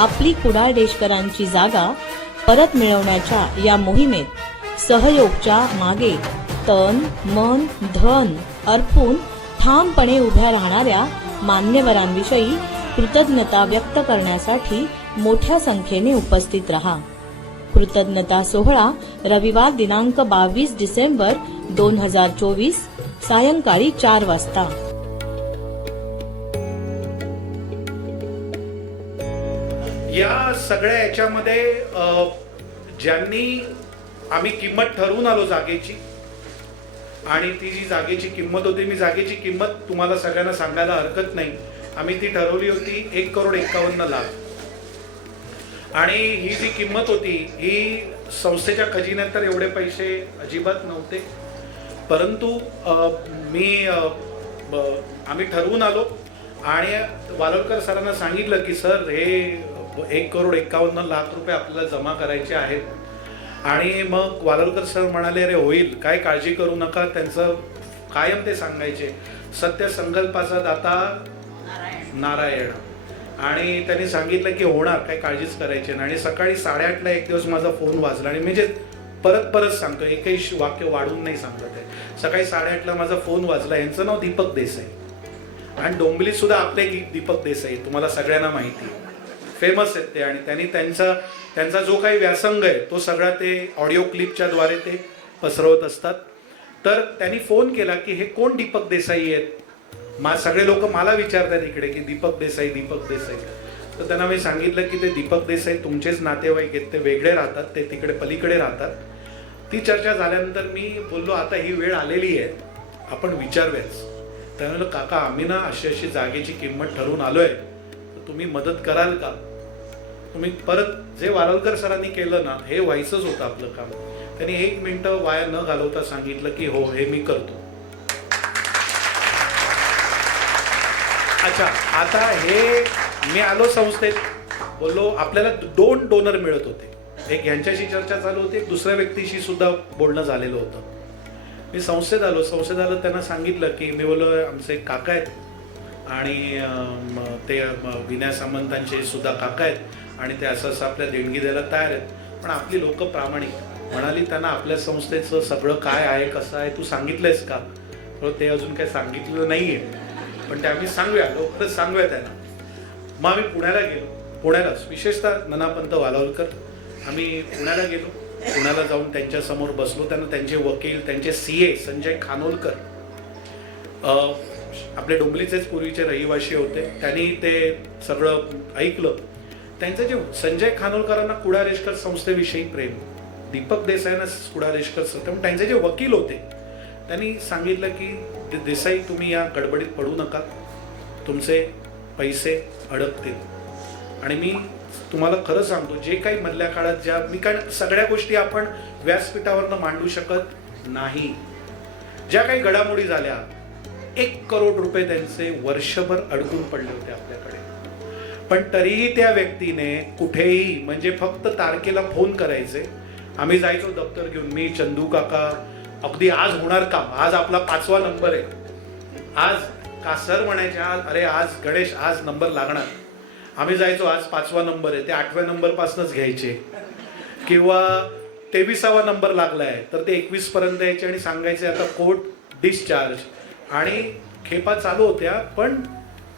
आपली कुडाळ देशकरांची जागा परत मिळवण्याच्या या मोहिमेत सहयोगच्या मागे तन मन धन अर्पून ठामपणे उभ्या राहणाऱ्या मान्यवरांविषयी कृतज्ञता व्यक्त करण्यासाठी मोठ्या संख्येने उपस्थित रहा। कृतज्ञता सोहळा रविवार दिनांक 22 डिसेंबर 2024 सायंकाळी 4 वाजता। या सगळ्या याच्यामध्ये ज्यांनी आम्ही किंमत ठरवून आलो जागेची, आणि ती जी जागेची किंमत होती, मी जागेची किंमत तुम्हाला सगळ्यांना सांगायला हरकत नाही, आम्ही ती ठरवली होती 1,51,00,000। आणि ही जी किंमत होती ही संस्थेच्या खजिन्यात तर एवढे पैसे अजिबात नव्हते, परंतु आम्ही ठरवून आलो आणि वालोरकर सरांना सांगितलं की सर हे 1,51,00,000 रुपये आपल्याला जमा करायचे आहेत। आणि मग वालोरकर सर म्हणाले अरे होईल, काय काळजी करू नका। त्यांचं कायम ते सांगायचे सत्य संकल्पाचा दाता नारायण, आणि त्यांनी सांगितलं की होणार, काय काळजीच करायची नाही। आणि सकाळी 8:30ला एक दिवस माझा फोन वाजला, आणि म्हणजे परत सांगतो, एकही वाक्य वाढून नाही सांगत आहे। सकाळी 8:30ला माझा फोन वाजला। यांचं नाव दीपक देसाई, आणि डोंबिवलीत सुद्धा आपले दीपक देसाई तुम्हाला सगळ्यांना माहिती, फेमस आहेत ते। आणि त्यांनी त्यांचा जो काही व्यासंग आहे तो सगळा ते ऑडिओ क्लिपच्या द्वारे ते पसरवत असतात। तर त्यांनी फोन केला की हे कोण दीपक देसाई आहेत। सगळे लोक मला विचारतात इकडे की दीपक देसाई। तर त्यांना मी सांगितलं की ते दीपक देसाई तुमचेच नातेवाईक आहेत, ते वेगळे राहतात, ते तिकडे पलीकडे राहतात। ती चर्चा झाल्यानंतर मी बोललो आता ही वेळ आलेली आहे, आपण विचारूयाच। त्यामुळे काका आम्ही ना अशी जागेची किंमत ठरवून आलोय, तर तुम्ही मदत कराल का? तुम्ही परत जे वालोरकर सरांनी केलं ना, हे व्हायचंच होतं आपलं काम। त्यांनी 1 मिनिट वाया न घालवता सांगितलं की हो हे मी करतो। अच्छा, आता हे मी आलो संस्थेत, बोललो आपल्याला 2 डोनर मिळत होते, एक ह्यांच्याशी चर्चा चालू होती, एक दुसऱ्या व्यक्तीशी सुद्धा बोलणं झालेलं होतं। मी संस्थेत आलो, त्यांना सांगितलं की मी बोललो आमचे काका आहेत, आणि ते विनय सामंतांचे सुद्धा काका आहेत, आणि ते असं आपल्या देणगी द्यायला तयार आहेत, पण आपली लोक प्रामाणिक। म्हणाली त्यांना आपल्या संस्थेचं सगळं काय आहे कसं आहे तू सांगितलंयस का? ते अजून काही सांगितलं नाहीये, पण ते आम्ही सांगूया, लवकरच सांगूया त्यांना। मग आम्ही पुण्याला गेलो, पुण्यालाच विशेषतः ननापंत वालावलकर, आम्ही पुण्याला गेलो। पुण्याला जाऊन त्यांच्या समोर बसलो, त्यांना त्यांचे वकील, त्यांचे सीए संजय खानोलकर, आपले डोंबिवलीचेच पूर्वीचे रहिवाशी होते, त्यांनी ते सगळं ऐकलं। त्यांचं जे संजय खानोलकरांना कुडाळ देशकर संस्थेविषयी प्रेम, दीपक देसाईंना कुडाळ देशकर संस्थे, त्यांचे जे वकील होते त्यांनी सांगितलं की देसाई तुम्ही या गडबडीत पडू नका, तुमचे पैसे अडकतील। आणि मी तुम्हाला खरं सांगतो, जे काही मधल्या काळात ज्या मी काय सगळ्या गोष्टी आपण व्यासपीठावरनं मांडू शकत नाही, ज्या काही घडामोडी झाल्या, 1 करोड रुपये त्यांचे वर्षभर अडकून पडले होते आपल्याकडे। पण तरीही त्या व्यक्तीने कुठेही, म्हणजे फक्त तारखेला फोन करायचे, आम्ही जायचो दप्तर घेऊन, मी चंदू काका, अगदी आज होणार काम, आज आपला 5वा नंबर आहे, आज का सर म्हणायचे आज, अरे आज गणेश आज नंबर लागणार। आम्ही जायचो आज 5वा नंबर आहे, ते 8व्या नंबर पासूनच घ्यायचे, किंवा 23वा नंबर लागलाय तर ते 21 पर्यंत यायचे आणि सांगायचे आता कोर्ट डिस्चार्ज। आणि खेपा चालू होत्या, पण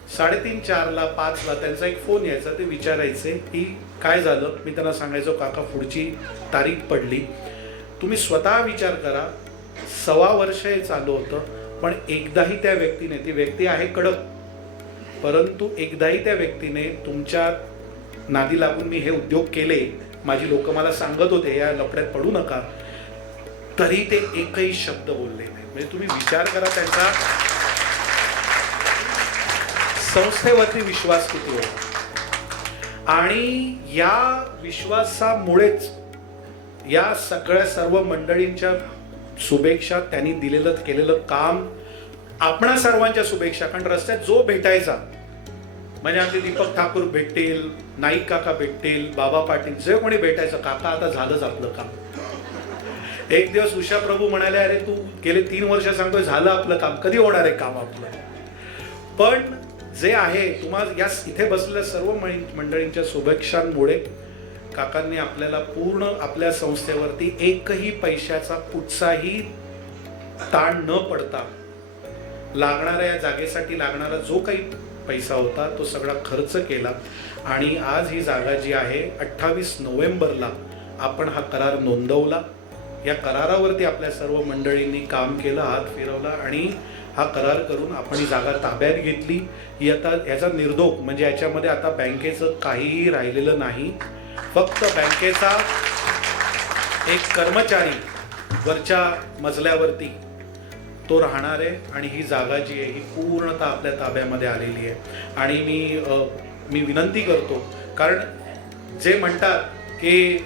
3:30 4ला 5ला त्यांचा एक फोन यायचा, ते विचारायचे की काय झालं। मी त्यांना सांगायचो काका पुढची तारीख पडली। तुम्ही स्वतः विचार करा, 1.25 वर्ष हे चालू होतं, पण एकदाही त्या व्यक्तीने, ती व्यक्ती आहे कडक, परंतु एकदाही त्या व्यक्तीने तुमच्या नादी लागून मी हे उद्योग केले, माझी लोक मला सांगत होते या लफड्यात पडू नका, तरी ते एकही शब्द बोलले नाही। म्हणजे तुम्ही विचार करा त्यांचा संस्थेवरती विश्वास किती होता। आणि या विश्वासामुळेच या सगळ्या सर्व मंडळींच्या शुभेच्छा, त्यांनी केलेलं काम, आपणा सर्वांच्या शुभेच्छा। कारण रस्त्यात जो भेटायचा, म्हणजे आमचे दीपक ठाकूर भेटतील, नाईक काका भेटतील, बाबा पाटील, जे कोणी भेटायचं, काका आता झालंच आपलं काम। एक दिवस उषा प्रभू म्हणाले अरे तू गेले 3 वर्ष सांगतोय झालं आपलं काम, कधी होणार आहे काम आपलं? पण जे आहे तुम्हाला या इथे बसलेल्या सर्व मंडळींच्या शुभेच्छांमुळे काकांनी आपल्याला पूर्ण आपल्या संस्थेवरती एकही पैशाचा कुठचाही ताण न पडता लागणाऱ्या या जागेसाठी लागणारा जो काही पैसा होता तो सगळा खर्च केला आणि आज ही जागा जी आहे 28 नोव्हेंबरला आपण हा करार नोंदवला. या करारावरती आपल्या सर्व मंडळींनी काम केलं, हात फिरवला आणि हा करार करून आपण ही जागा ताब्यात घेतली. ही आता याचा निर्धोक म्हणजे याच्यामध्ये आता बँकेचं काहीही राहिलेलं नाही. फक्त बँकेचा एक कर्मचारी वरच्या मजल्यावरती तो राहणार आहे आणि ही जागा जी आहे ही पूर्णतः आपल्या ताब्यामध्ये आलेली आहे. आणि मी विनंती करतो, कारण जे म्हणतात की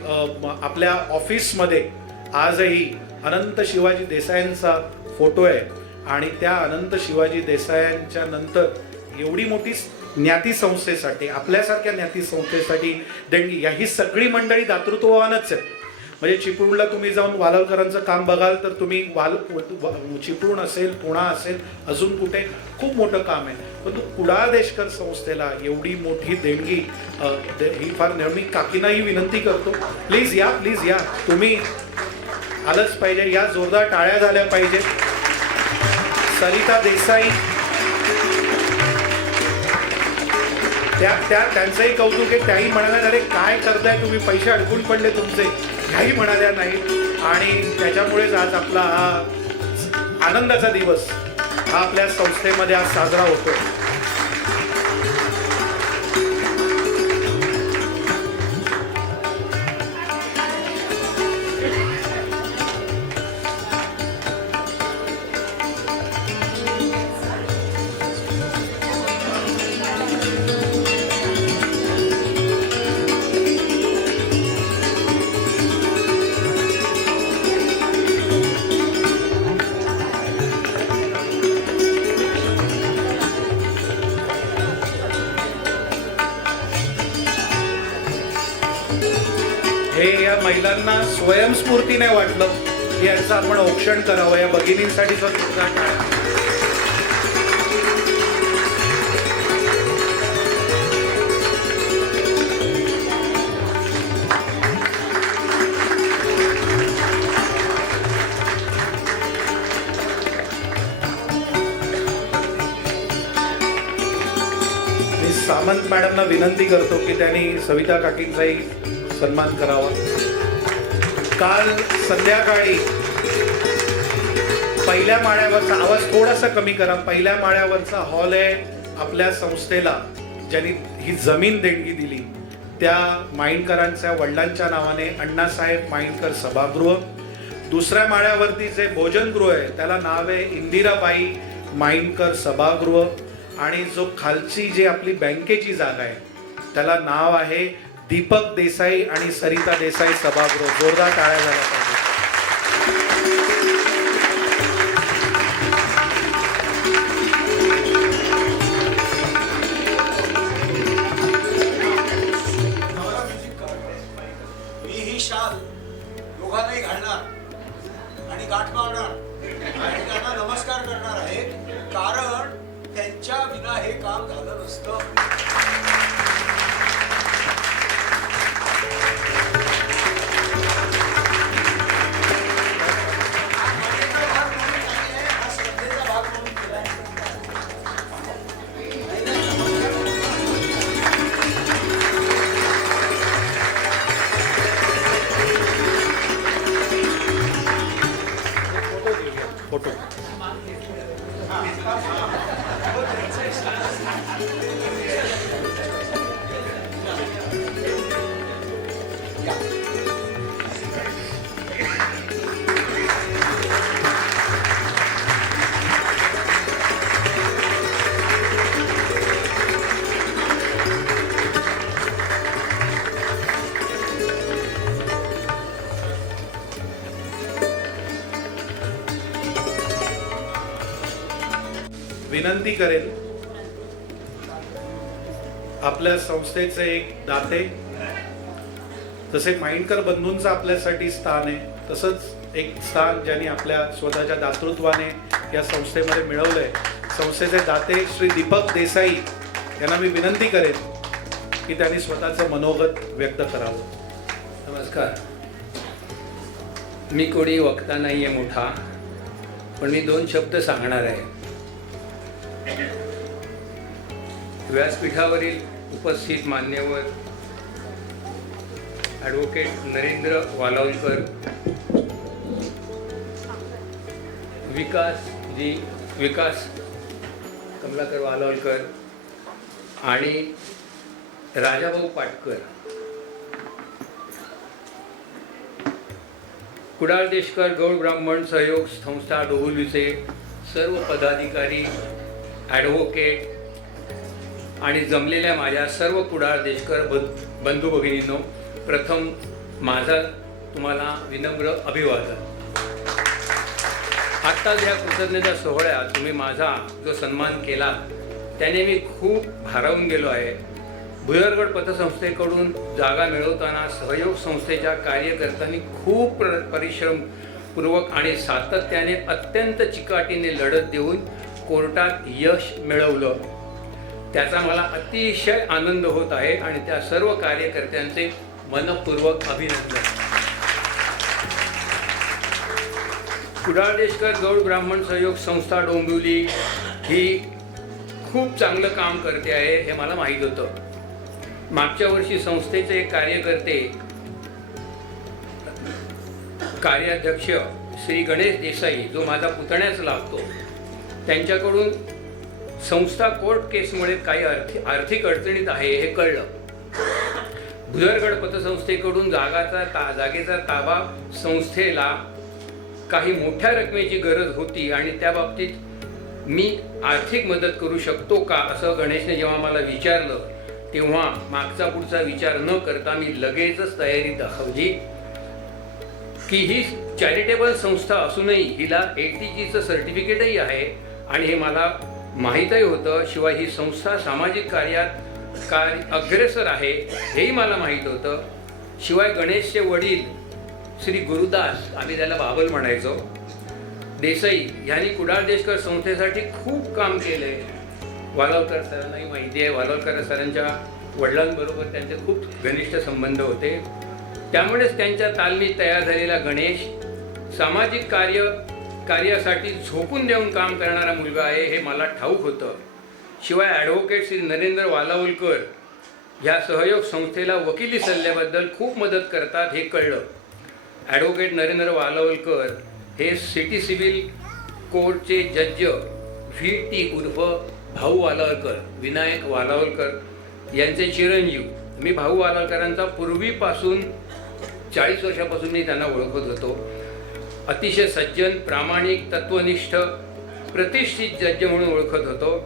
आपल्या ऑफिसमध्ये आजही अनंत शिवाजी देसायांचा फोटो आहे आणि त्या अनंत शिवाजी देसायांच्या नंतर एवढी मोठी ज्ञाती संस्थेसाठी, आपल्यासारख्या ज्ञाती संस्थेसाठी देणगी, या ही सगळी मंडळी दातृत्ववानच आहे. म्हणजे चिपळूणला तुम्ही जाऊन वालवकरांचं काम बघाल तर तुम्ही चिपळूण असेल, पुणा असेल, अजून कुठे खूप मोठं काम आहे. परंतु कुडाळ देशकर संस्थेला एवढी मोठी देणगी ही फार मी काकींनाही विनंती करतो, प्लीज या तुम्ही आलंच पाहिजे. या जोरदार टाळ्या झाल्या पाहिजे. सरिता देसाई त्यांचंही कौतुक आहे. त्याही म्हणाल्या अरे काय करताय तुम्ही, पैसे अडकून पडले तुमचे, ह्याही म्हणाल्या नाही. आणि त्याच्यामुळेच आज आपला हा आनंदाचा दिवस हा आपल्या संस्थेमध्ये आज साजरा होतो. हे या महिलांना स्वयंस्फूर्तीने वाटलं की याचं आपण औक्षण करावं. या भगिनींसाठी सुद्धा मी सामंत मॅडमना विनंती करतो की त्यांनी सविता काकींचाही सन्मान करावा. काल संध्याकाळी पहिल्या माळ्यावरचा आवाज थोडासा कमी करा. पहिल्या माळ्यावरचा हॉल आहे आपल्या संस्थेला ज्यांनी ही जमीन देणगी दिली त्या माइंडकरांच्या वडिलांच्या नावाने अण्णासाहेब माइंडकर सभागृह. दुसऱ्या माळ्यावरती जे भोजनगृह आहे त्याला नाव आहे इंदिराबाई माइंडकर सभागृह. आणि जो खालची जी आपली बँकेची जागा आहे त्याला नाव आहे दीपक देसाई आणि सरिता देसाई सभागृह. जोरदार टाळ्या झाल्या पाहिजे. मी ही शाल दोघांनाही घालणार आणि गाठ मारणार आणि त्यांना नमस्कार करणार आहे, कारण त्यांच्या विना हे काम झालं नसतं. फोटो विनंती करेन आपल्या संस्थेचे एक दाते जसे माइंडकर बंधूंचं आपल्यासाठी स्थान आहे तसंच एक स्थान ज्यांनी आपल्या स्वतःच्या दातृत्वाने या संस्थेमध्ये मिळवलंय. संस्थेचे दाते श्री दीपक देसाई यांना मी विनंती करेन की त्यांनी स्वतःचं मनोगत व्यक्त करावं. नमस्कार. मी कोणी वक्ता नाही आहे मोठा, पण मी 2 शब्द सांगणार आहे. व्यासपीठावरील उपस्थित मान्यवर ॲडव्होकेट नरेंद्र वालावलकर, विकास कमलाकर वालावलकर आणि राजाभाऊ पाटकर, कुडाळ देशकर गौड ब्राह्मण सहयोग संस्था डोंबिवलीचे सर्व पदाधिकारी, ॲडव्होकेट आणि जमलेल्या माझ्या सर्व कुडाळ देशकर बंधू भगिनींनो, प्रथम माझा तुम्हाला विनम्र अभिवादन. आत्ताच या कृतज्ञता सोहळ्यात तुम्ही माझा जो सन्मान केला त्याने मी खूप भारावून गेलो आहे. भुयारगड पतसंस्थेकडून जागा मिळवताना सहयोग संस्थेच्या कार्यकर्त्यांनी खूप परिश्रमपूर्वक आणि सातत्याने अत्यंत चिकाटीने लढत देऊन कोर्टात यश मिळवलं. त्याचा मला अतिशय आनंद होत आहे आणि त्या सर्व कार्यकर्त्यांचे मनपूर्वक अभिनंदन. कुडाळ देशकर गौड ब्राह्मण सहयोग संस्था डोंबिवली ही खूप चांगलं काम करते आहे हे मला माहीत होतं. मागच्या वर्षी संस्थेचे कार्यकर्ते कार्याध्यक्ष श्री गणेश देसाई, जो माझा पुतण्याच लागतो, त्यांच्याकडून संस्था कोर्ट केसमुळे काही आर्थिक अडचणीत आहे हे कळलं. भुयारगड पतसंस्थेकडून जागेचा ताबा संस्थेला काही मोठ्या रकमेची गरज होती आणि त्या बाबतीत मी आर्थिक मदत करू शकतो का असं गणेशने जेव्हा मला विचारलं, तेव्हा मागचा पुढचा विचार न करता मी लगेचच तयारी दाखवली की ही चॅरिटेबल संस्था असूनही हिला ATGचं सर्टिफिकेटही आहे आणि हे मला माहीतही होतं. शिवाय ही संस्था सामाजिक कार्यात अग्रेसर आहे हेही मला माहीत होतं. शिवाय गणेशचे वडील श्री गुरुदास, आम्ही त्याला बाबल म्हणायचो, देसाई यांनी कुडाळ देशकर संस्थेसाठी खूप काम केले. वालावलकर सरांनाही माहिती आहे, वालावलकर सरांच्या वडिलांबरोबर त्यांचे खूप घनिष्ठ संबंध होते. त्यामुळेच त्यांच्या तालमीत तयार झालेला गणेश सामाजिक कार्यासाठी झोकून देऊन काम करणारा मुलगा आहे हे मला ठाऊक होतं. शिवाय ॲडव्होकेट श्री नरेंद्र वालावलकर ह्या सहयोग संस्थेला वकिली सल्ल्याबद्दल खूप मदत करतात हे कळलं. ॲडव्होकेट नरेंद्र वालावलकर हे सिटी सिव्हिल कोर्टचे जज VT उर्फ भाऊ वालावलकर, विनायक वालावलकर यांचे चिरंजीव. मी भाऊ वालावलकरांचा पूर्वीपासून 40 वर्षापासून मी त्यांना ओळखत होतो. अतिशय सज्जन, प्रामाणिक, तत्वनिष्ठ, प्रतिष्ठित जज म्हणून ओळखत होतो.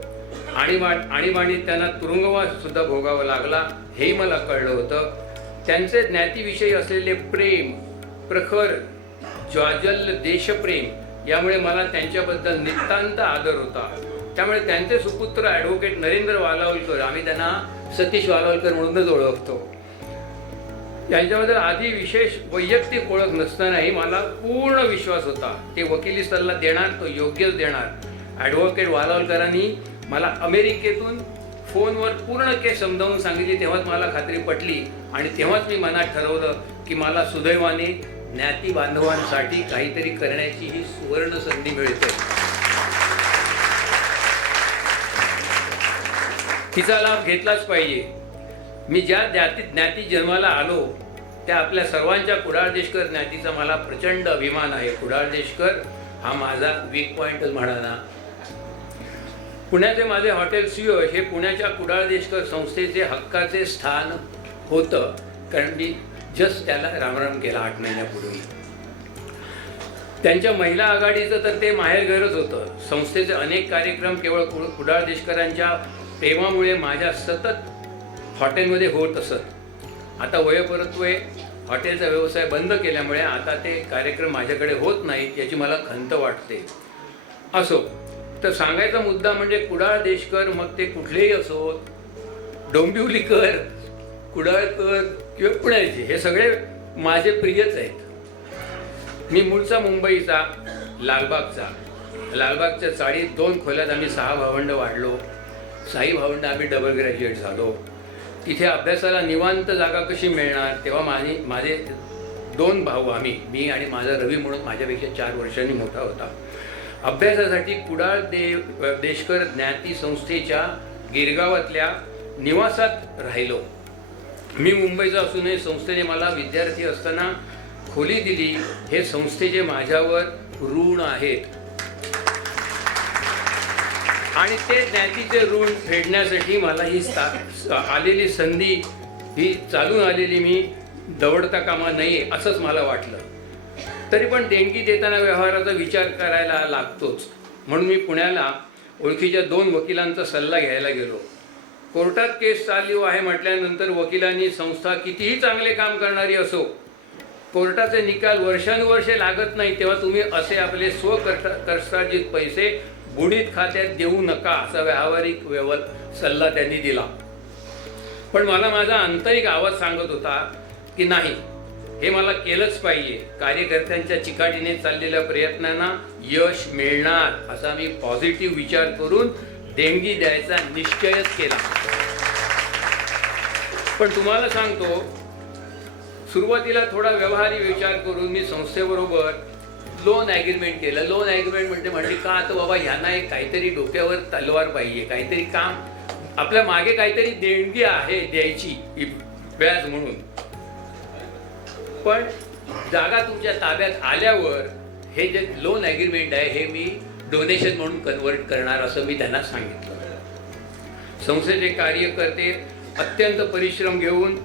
आणीबाणीत त्यांना तुरुंगवास सुद्धा भोगावा लागला हेही मला कळलं होतं. त्यांचे ज्ञातीविषयी असलेले प्रेम, प्रखर ज्वाजल्य देशप्रेम यामुळे मला त्यांच्याबद्दल नितांत आदर होता. त्यामुळे त्यांचे सुपुत्र ॲडव्होकेट नरेंद्र वालावलकर, आम्ही त्यांना सतीश वालावलकर म्हणूनच ओळखतो, यांच्याबद्दल आधी विशेष वैयक्तिक ओळख नसतानाही मला पूर्ण विश्वास होता ते वकिली सल्ला देणार, तो योग्यच देणार. ॲडव्होकेट वालावलकरांनी मला अमेरिकेतून फोनवर पूर्ण केस समजावून सांगितली, तेव्हाच मला खात्री पटली आणि तेव्हाच मी मनात ठरवलं की मला सुदैवाने ज्ञाती बांधवांसाठी काहीतरी करण्याची ही सुवर्ण संधी मिळते. तिचा लाभ घेतलाच पाहिजे. मी ज्या ज्ञाती जन्माला आलो त्या आपल्या सर्वांच्या कुडाळ देशकर ज्ञातीचा मला प्रचंड अभिमान आहे. कुडाळ देशकर हा माझा वीक पॉईंटच म्हणा ना. पुण्याचे माझे हॉटेल सुयश हे पुण्याच्या कुडाळ देशकर संस्थेचे हक्काचे स्थान होतं, कारण मी जस्ट त्याला रामराम केला 8 महिन्यापूर्वी. त्यांच्या महिला आघाडीचं तर ते माहेरघरच होतं. संस्थेचे अनेक कार्यक्रम केवळ कुडाळ देशकरांच्या प्रेमामुळे माझ्या सतत हॉटेलमध्ये होत असत. आता वयोपरत्वे हॉटेलचा व्यवसाय बंद केल्यामुळे आता ते कार्यक्रम माझ्याकडे होत नाहीत याची मला खंत वाटते. असो, तर सांगायचा मुद्दा म्हणजे कुडाळ देशकर, मग ते कुठलेही असोत, डोंबिवलीकर, कुडाळकर किंवा पुण्याचे, हे सगळे माझे प्रियच आहेत. मी मूळचा मुंबईचा, लालबागच्या चाळीत 2 खोल्यात आम्ही 6 भावंड वाढलो. साई भावंड आम्ही डबल ग्रॅज्युएट झालो. तिथे अभ्यासाला निवांत जागा कशी मिळणार, तेव्हा माझे 2 भाऊ, मी आणि माझा रवी म्हणून माझ्यापेक्षा 4 वर्षांनी मोठा होता, अभ्यासासाठी कुडाळ देशकर ज्ञाती संस्थेच्या गिरगावातल्या निवासात राहिलो. मी मुंबईचा असूनही संस्थेने मला विद्यार्थी असताना खोली दिली. हे संस्थेचे माझ्यावर ऋण आहेत आणि ते ज्ञातीचे ऋण फेडण्यासाठी मला ही आलेली संधी, ही चालून आलेली मी दवडता कामा नये असंच मला वाटलं. तरी पण देणगी देताना व्यवहाराचा विचार करायला लागतोच, म्हणून मी पुण्याला ओळखीच्या 2 वकिलांचा सल्ला घ्यायला गेलो. कोर्टात केस चालू आहे म्हटल्यानंतर वकिलांनी संस्था कितीही चांगले काम करणारी असो, कोर्टाचे निकाल वर्षानुवर्षे लागत नाही तेव्हा तुम्ही असे आपले स्वकष्टार्जित पैसे बुडीत खात्यात देऊ नका असा व्यावहारिक सल्ला त्यांनी दिला. पण मला माझा आंतरिक आवाज सांगत होता की नाही, हे मला केलंच पाहिजे. कार्यकर्त्यांच्या चिकाटीने चाललेल्या प्रयत्नांना यश मिळणार असा मी पॉझिटिव्ह विचार करून देणगी द्यायचा निश्चयच केला. पण तुम्हाला सांगतो, सुरुवातीला थोडा व्यवहारी विचार करून मी संस्थेबरोबर लोन ॲग्रीमेंट केलं. लोन ॲग्रीमेंट म्हणजे का, आता बाबा ह्यांना एक काहीतरी डोक्यावर तलवार पाहिजे, काहीतरी काम, आपल्या मागे काहीतरी देणगी आहे द्यायची व्याज म्हणून. पण जागा तुमच्या ताब्यात आल्यावर हे जे लोन ॲग्रीमेंट आहे हे मी डोनेशन म्हणून कन्वर्ट करणार असं मी त्यांना सांगितलं. संस्थेचे कार्यकर्ते अत्यंत परिश्रम घेऊन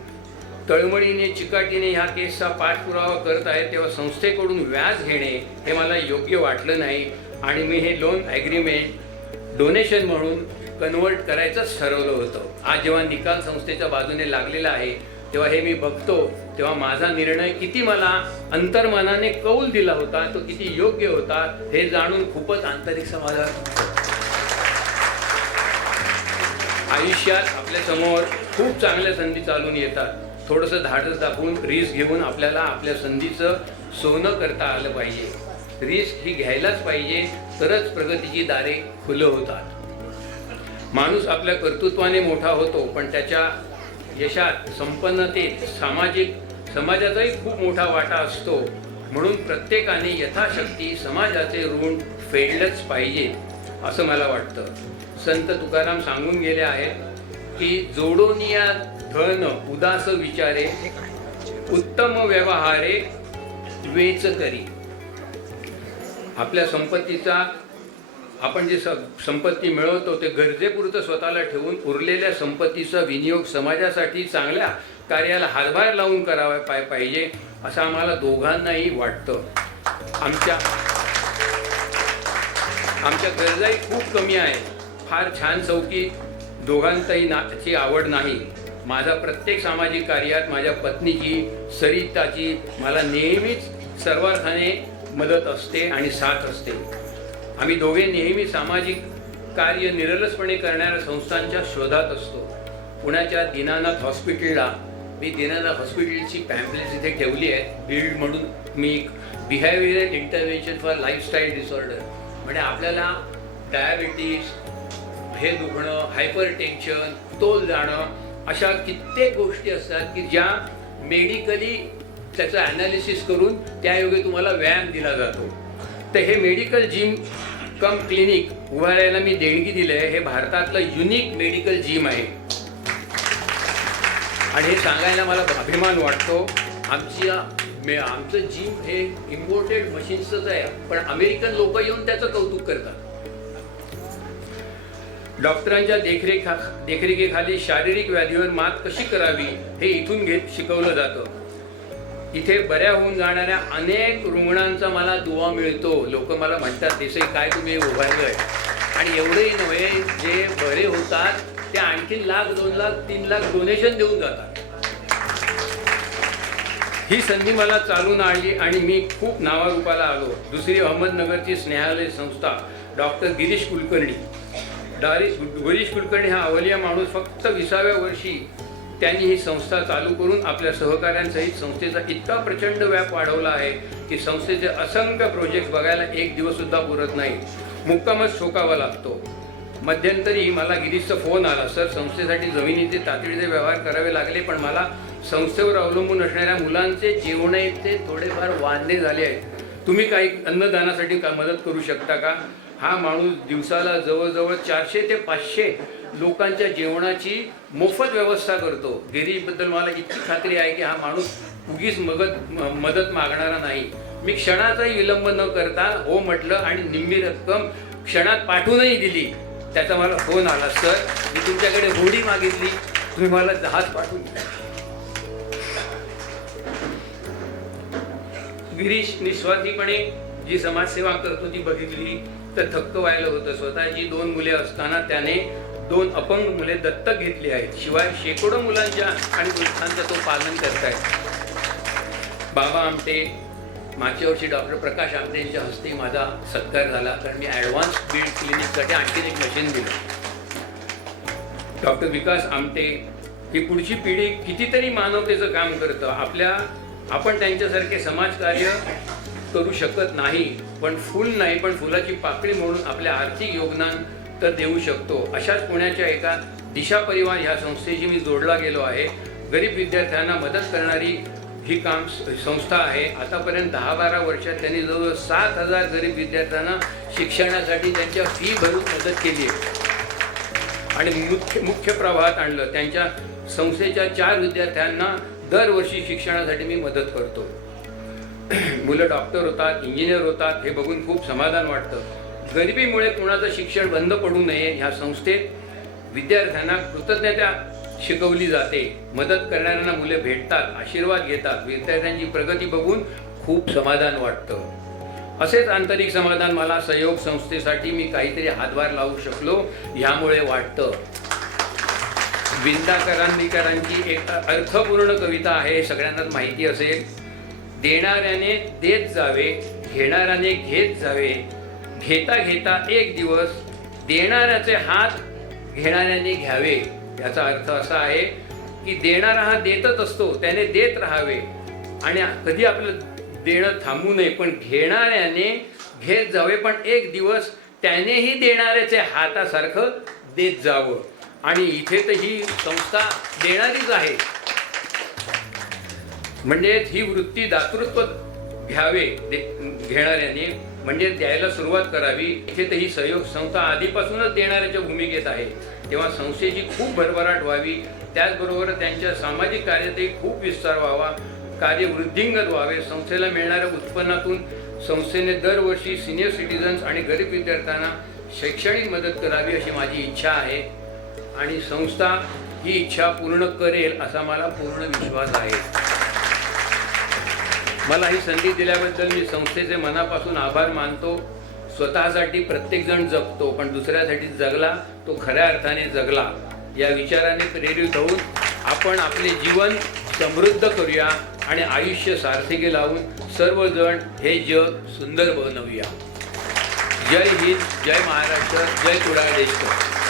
तळमळीने चिकाटीने ह्या केसचा पाठपुरावा करत आहेत, तेव्हा संस्थेकडून व्याज घेणे हे मला योग्य वाटलं नाही आणि मी हे लोन ॲग्रीमेंट डोनेशन म्हणून कन्वर्ट करायचंच ठरवलं होतं. आज जेव्हा निकाल संस्थेच्या बाजूने लागलेला आहे तेव्हा हे मी बघतो, तेव्हा माझा निर्णय किती मला अंतर्मनाने कौल दिला होता, तो किती योग्य होता हे जाणून खूपच आंतरिक समाधान. आयुष्यात आपल्या समोर खूप चांगल्या संधी चालून येतात. थोडंसं धाडस दाखवून रिस्क घेऊन आपल्याला आपल्या संधीचं सोनं करता आलं पाहिजे. रिस्क ही घ्यायलाच पाहिजे, तरच प्रगतीची दारे खुलं होतात. माणूस आपल्या कर्तृत्वाने मोठा होतो, पण त्याच्या यशात, संपन्नतेत समाजाचाही खूप मोठा वाटा असतो. म्हणून प्रत्येकाने यथाशक्ती समाजाचे ऋण फेडलंच पाहिजे असं मला वाटतं. संत तुकाराम सांगून गेले आहेत की जोडोनिया धन उदास विचारे, उत्तम व्यवहारे वेच करी. आपल्या संपत्तीचा, आपण जे संपत्ती मिळवतो ते गरजेपुरतं स्वतःला ठेवून उरलेल्या संपत्तीचा विनियोग समाजासाठी चांगल्या कार्याला हातभार लावून करावा पाहिजे असं आम्हाला दोघांनाही वाटतं. आमच्या गरजाही खूप कमी आहे. फार छान चौकी दोघांचाही ची आवड नाही. माझा प्रत्येक सामाजिक कार्यात माझ्या पत्नीची, सरिताची मला नेहमीच सर्वार्थाने मदत असते आणि साथ असते. आम्ही दोघे नेहमी सामाजिक कार्य निरलसपणे करणाऱ्या संस्थांच्या शोधात असतो. पुण्याच्या दीनानाथ हॉस्पिटलला, मी दीनानाथ हॉस्पिटलची पॅम्पलेट्स इथे ठेवली आहे. बिल्ड म्हणून मी behavioural intervention for lifestyle disorder, म्हणजे आपल्याला डायबिटीस, हे दुखणं, हायपर टेन्शन, तोल जाणं, अशा कित्येक गोष्टी असतात की ज्या मेडिकली त्याचं ॲनालिसिस करून त्यायोगे तुम्हाला व्यायाम दिला जातो. तर हे मेडिकल जिम कम क्लिनिक उभारायला मी देणगी दिली आहे. हे भारतातलं युनिक मेडिकल जिम आहे आणि हे सांगायला मला अभिमान वाटतो. आमचं जिम हे इम्पोर्टेड मशीन्सच आहे, पण अमेरिकन लोक येऊन त्याचं कौतुक करतात. डॉक्टरांच्या देखरेखीखाली शारीरिक व्याधीवर मात कशी करावी हे इथून शिकवलं जातं. इथे बऱ्या होऊन जाणाऱ्या अनेक रुग्णांचा मला दुवा मिळतो. लोक मला म्हणतात, देसाई काय तुम्ही उभारलंय. आणि एवढंही नव्हे, जे बरे होतात ते आणखी 1,00,000, 2,00,000, 3,00,000 डोनेशन देऊन जातात. ही संधी मला चालून आली आणि मी खूप नावारूपाला आलो. दुसरी अहमदनगरची स्नेहालय संस्था, डॉक्टर गिरीश कुलकर्णी. गिरीश कुलकर्णी हा अवलिया माणूस. फक्त 20व्या वर्षी त्यांनी ही संस्था चालू करून आपल्या सहकाऱ्यांसहित संस्थेचा इतका प्रचंड व्याप वाढवला आहे की संस्थेचे असंख्य प्रोजेक्ट बघायला एक दिवस सुद्धा पुरत नाही. मुक्कामच ठोकावा लागतो. मध्यंतरी मला गिरीशचा फोन आला, सर संस्थेसाठी जमिनीचे तातडीचे व्यवहार करावे लागले, पण मला संस्थेवर अवलंबून असणाऱ्या मुलांचे जेवणाचे थोडेफार वांदे झाले आहेत, तुम्ही काही अन्नदानासाठी का मदत करू शकता का? हा माणूस दिवसाला जवळजवळ 400 ते 500 लोकांच्या जेवणाची मोफत व्यवस्था करतो. गिरीशबद्दल मला इतकी खात्री आहे की हा माणूस उगीच मदत मागणारा नाही. मी क्षणाचाही विलंब न करता हो म्हटलं आणि निम्मी रक्कम क्षणात पाठवूनही दिली. त्याचा मला फोन आला, सर मी तुमच्याकडे होडी मागितली, तुम्ही मला जहाज पाठवून दिला. गिरीश निस्वार्थीपणे जी समाजसेवा करतो ती बघितली तर थक्क व्हायला होतं. स्वतःची 2 मुले असताना त्याने 2 अपंग मुले दत्तक घेतली आहेत. शिवाय शेकडो मुलांच्या आणि वृद्धांचं तो पालन करतायत. बाबा आमटे, मागच्या वर्षी डॉक्टर प्रकाश आमटे यांच्या हस्ते माझा सत्कार झाला, कारण मी ॲडव्हान्स बीड क्लिनिकसाठी आणखी एक मशीन दिलं. डॉक्टर विकास आमटे ही पुढची पिढी कितीतरी मानवतेचं काम करतं. आपण त्यांच्यासारखे समाजकार्य करू शकत नाही, पण फूल नाही पण फुलाची पाकळी म्हणून आपले आर्थिक योगदान तर देऊ शकतो. अशाच पुण्याच्या एका दिशा परिवार ह्या संस्थेशी मी जोडला गेलो आहे. गरीब विद्यार्थ्यांना मदत करणारी ही संस्था आहे. आतापर्यंत 10-12 वर्षात त्यांनी जवळजवळ 7,000 गरीब विद्यार्थ्यांना शिक्षणासाठी त्यांच्या फी भरून मदत केली आहे आणि मुख्य प्रवाहात आणलं. त्यांच्या संस्थेच्या 4 विद्यार्थ्यांना दरवर्षी शिक्षणासाठी मी मदत करतो. मुलं डॉक्टर होतात, इंजिनियर होतात, हे बघून खूप समाधान वाटतं. गरिबीमुळे कोणाचं शिक्षण बंद पडू नये ह्या संस्थेत विद्यार्थ्यांना कृतज्ञता शिकवली जाते. मदत करणाऱ्यांना मुले भेटतात, आशीर्वाद घेतात. विद्यार्थ्यांची प्रगती बघून खूप समाधान वाटतं. असेच आंतरिक समाधान मला सहयोग संस्थेसाठी मी काहीतरी हातभार लावू शकलो ह्यामुळे वाटतं. विंदा करंदीकरांची एक अर्थपूर्ण कविता आहे, सगळ्यांनाच माहिती असेल. देणाऱ्याने देत जावे, घेणाऱ्याने घेत जावे, घेता घेता एक दिवस देणाऱ्याचे हात घेणाऱ्याने घ्यावे. याचा अर्थ असा आहे की देणारा हा देतच असतो, त्याने देत राहावे आणि कधी आपलं देणं थांबू नये, पण घेणाऱ्याने घेत जावे, पण एक दिवस त्यानेही देणाऱ्याचे हातासारखं देत जावं. आणि इथे तर ही संस्था देणारीच आहे, म्हणजे ही वृत्ती दातृत्व घ्यावे घेणाऱ्याने, म्हणजे द्यायला सुरुवात करावी. इथे तर ही सहयोग संस्था आधीपासूनच देणाऱ्याच्या भूमिकेत आहे, तेव्हा संस्थेची खूप भरभराट व्हावी. त्याचबरोबर त्यांच्या सामाजिक कार्यातही खूप विस्तार व्हावा, कार्य वृद्धिंगत व्हावे. संस्थेला मिळणाऱ्या उत्पन्नातून संस्थेने दरवर्षी सिनियर सिटीजन्स आणि गरीब विद्यार्थ्यांना शैक्षणिक मदत करावी अशी माझी इच्छा आहे आणि संस्था ही इच्छा पूर्ण करेल असा मला पूर्ण विश्वास आहे. मला ही संधी दिल्याबद्दल मी संस्थेचे मनापासून आभार मानतो. स्वतःसाठी प्रत्येकजण जगतो, पण दुसऱ्यासाठी जगला तो खऱ्या अर्थाने जगला या विचाराने प्रेरित होऊन आपण आपले जीवन समृद्ध करूया आणि आयुष्य सार्थकी लावून सर्वजण हे जग सुंदर बनवूया. जय हिंद, जय महाराष्ट्र, जय कुडाळ देशकर.